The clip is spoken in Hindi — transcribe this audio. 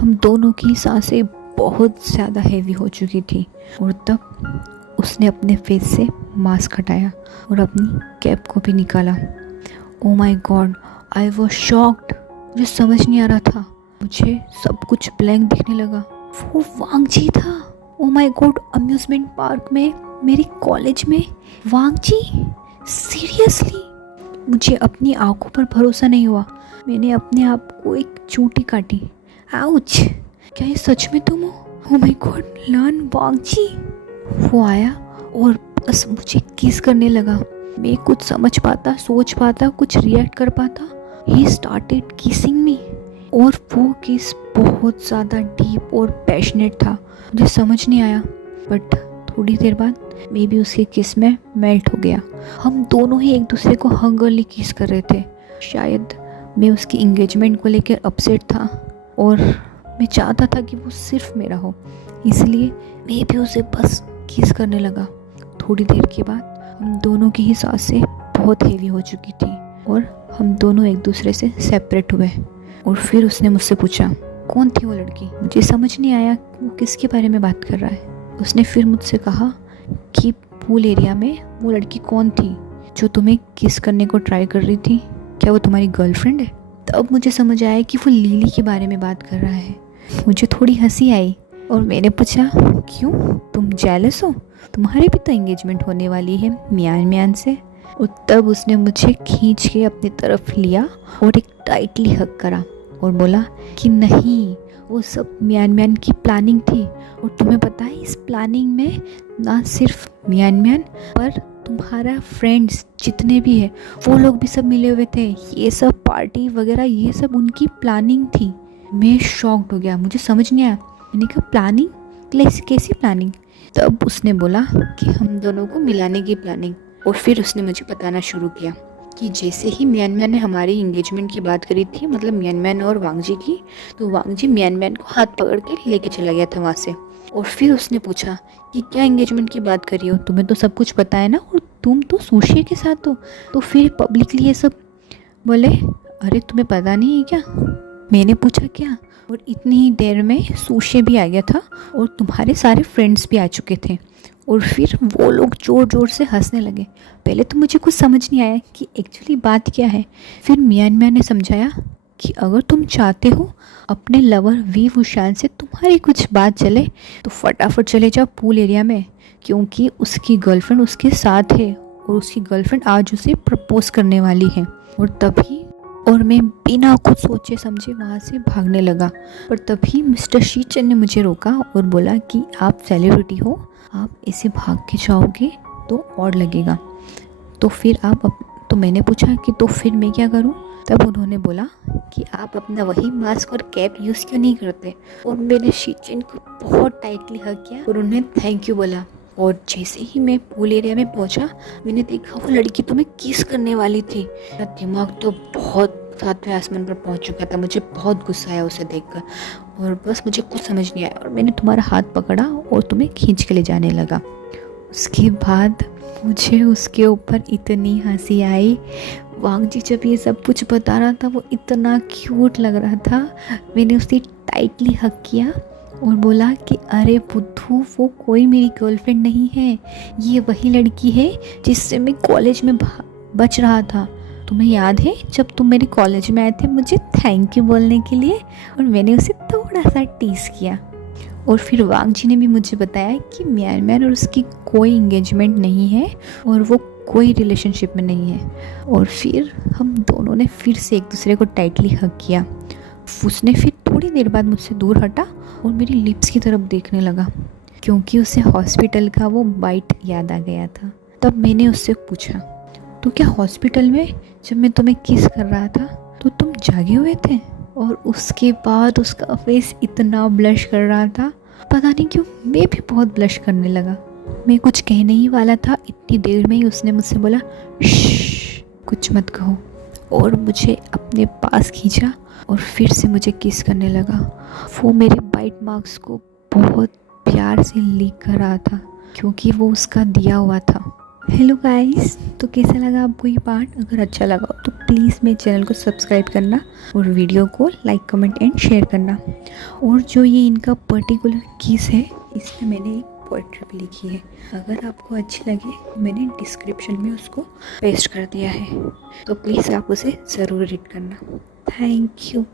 हम दोनों की सांसें बहुत ज़्यादा हैवी हो चुकी थी और तब उसने अपने फेस से मास्क हटाया और अपनी कैप को भी निकाला। Oh my God, I was shocked. मुझे समझ नहीं आ रहा था, मुझे सब कुछ ब्लैंक दिखने लगा। वो वांगजी था। Oh my God, amusement park में, मेरे कॉलेज में वांगजी, सीरियसली। मुझे अपनी आंखों पर भरोसा नहीं हुआ। मैंने अपने आप को एक चूंटी काटी। आउच, क्या ये सच में तुम हो? ओ माय गॉड, लान वांगजी। वो आया और बस मुझे किस करने लगा। मैं कुछ समझ पाता, सोच पाता, कुछ रिएक्ट कर पाता। ही स्टार्टेड किसिंग मी और वो किस बहुत ज़्यादा डीप और पैशनेट था। मुझे समझ नहीं आया, बट थोड़ी देर बाद मैं भी उसके किस में मेल्ट हो गया। हम दोनों ही एक दूसरे को हंगरली किस कर रहे थे। शायद मैं उसकी इंगेजमेंट को लेकर अपसेट था और मैं चाहता था कि वो सिर्फ मेरा हो, इसलिए मैं भी उसे बस किस करने लगा। थोड़ी देर के बाद हम दोनों की ही सांसें बहुत हेवी हो चुकी थी और हम दोनों एक दूसरे से सेपरेट हुए। और फिर उसने मुझसे पूछा, कौन थी वो लड़की? मुझे समझ नहीं आया वो किसके बारे में बात कर रहा है। उसने फिर मुझसे कहा कि पूल एरिया में वो लड़की कौन थी जो तुम्हें किस करने को ट्राई कर रही थी? क्या वो तुम्हारी गर्लफ्रेंड है? तब मुझे समझ आया कि वो लिली के बारे में बात कर रहा है। मुझे थोड़ी हंसी आई और मैंने पूछा, क्यों, तुम जेलस हो? तुम्हारी भी तो एंगेजमेंट होने वाली है मियान मियान से। और तब उसने मुझे खींच के अपनी तरफ लिया और एक टाइटली हग करा और बोला कि नहीं, वो सब मियान मियान की प्लानिंग थी। और तुम्हें पता है, इस प्लानिंग में ना सिर्फ मियान मियान पर तुम्हारा फ्रेंड्स जितने भी है वो लोग भी सब मिले हुए थे। ये सब पार्टी वगैरह ये सब उनकी प्लानिंग थी। मैं शॉक्ड हो गया, मुझे समझ नहीं आया। मैंने कहा, प्लानिंग? कैसी प्लानिंग? तब उसने बोला कि हम दोनों को मिलाने की प्लानिंग। और फिर उसने मुझे बताना शुरू किया कि जैसे ही मियान मियान ने हमारी इंगेजमेंट की बात करी थी, मतलब मियान मियान और वांगजी की, तो वांगजी मियान मियान को हाथ पकड़ के लेके चला गया था वहाँ से। और फिर उसने पूछा कि क्या एंगेजमेंट की बात करी हो, तुम्हें तो सब कुछ पता है ना, और तुम तो सुशी के साथ हो, तो फिर पब्लिकली ये सब। बोले, अरे तुम्हें पता नहीं है क्या? मैंने पूछा, क्या? और इतनी ही देर में सुशी भी आ गया था और तुम्हारे सारे फ्रेंड्स भी आ चुके थे। और फिर वो लोग ज़ोर ज़ोर से हंसने लगे। पहले तो मुझे कुछ समझ नहीं आया कि एक्चुअली बात क्या है। फिर मियान मियान ने समझाया कि अगर तुम चाहते हो अपने लवर वी वुशान से तुम्हारी कुछ बात चले तो फटाफट चले जाओ पूल एरिया में, क्योंकि उसकी गर्लफ्रेंड उसके साथ है और उसकी गर्लफ्रेंड आज उसे प्रपोज करने वाली है। और मैं बिना कुछ सोचे समझे वहाँ से भागने लगा। पर तभी मिस्टर शीचन ने मुझे रोका और बोला कि आप सेलिब्रिटी हो, आप ऐसे भाग के जाओगे तो और लगेगा। तो मैंने पूछा कि तो फिर मैं क्या करूं? तब उन्होंने बोला कि आप अपना वही मास्क और कैप यूज़ क्यों नहीं करते। और मैंने शीचन को बहुत टाइटली हग किया और उन्हें थैंक यू बोला। और जैसे ही मैं पूल एरिया में पहुंचा, मैंने देखा वो लड़की तो मैं किस करने वाली थी। मेरा दिमाग तो बहुत सातवें आसमान पर पहुंच चुका था। मुझे बहुत गुस्सा आया उसे देखकर और बस मुझे कुछ समझ नहीं आया और मैंने तुम्हारा हाथ पकड़ा और तुम्हें खींच के ले जाने लगा। उसके बाद मुझे उसके ऊपर इतनी हंसी आई। वांगजी जब ये सब कुछ बता रहा था वो इतना क्यूट लग रहा था। मैंने उसे टाइटली हग किया और बोला कि अरे बुद्धू, वो कोई मेरी गर्लफ्रेंड नहीं है, ये वही लड़की है जिससे मैं कॉलेज में बच रहा था। तुम्हें याद है जब तुम मेरे कॉलेज में आए थे मुझे थैंक यू बोलने के लिए? और मैंने उसे थोड़ा सा टीस किया। और फिर वांगजी ने भी मुझे बताया कि मियान मियान और उसकी कोई इंगेजमेंट नहीं है और वो कोई रिलेशनशिप में नहीं है। और फिर हम दोनों ने फिर से एक दूसरे को टाइटली हग किया। उसने फिर थोड़ी देर बाद मुझसे दूर हटा और मेरी लिप्स की तरफ देखने लगा, क्योंकि उसे हॉस्पिटल का वो बाइट याद आ गया था। तब मैंने उससे पूछा, तो क्या हॉस्पिटल में जब मैं तुम्हें किस कर रहा था तो तुम जागे हुए थे? और उसके बाद उसका फेस इतना ब्लश कर रहा था, पता नहीं क्यों मैं भी बहुत ब्लश करने लगा। मैं कुछ कहने ही वाला था, इतनी देर में ही उसने मुझसे बोला, श्श्श, कुछ मत कहो। और मुझे अपने पास खींचा और फिर से मुझे किस करने लगा। वो मेरे बाइट मार्क्स को बहुत प्यार से लिख कर रहा था, क्योंकि वो उसका दिया हुआ था। हेलो गाइस, तो कैसा लगा आपको ये पार्ट? अगर अच्छा लगा हो तो प्लीज़ मेरे चैनल को सब्सक्राइब करना और वीडियो को लाइक कमेंट एंड शेयर करना। और जो ये इनका पर्टिकुलर किस है, इसमें मैंने एक पोइट्री भी लिखी है। अगर आपको अच्छी लगे तो मैंने डिस्क्रिप्शन में उसको पेस्ट कर दिया है, तो प्लीज़ आप उसे ज़रूर रीड करना। Thank you.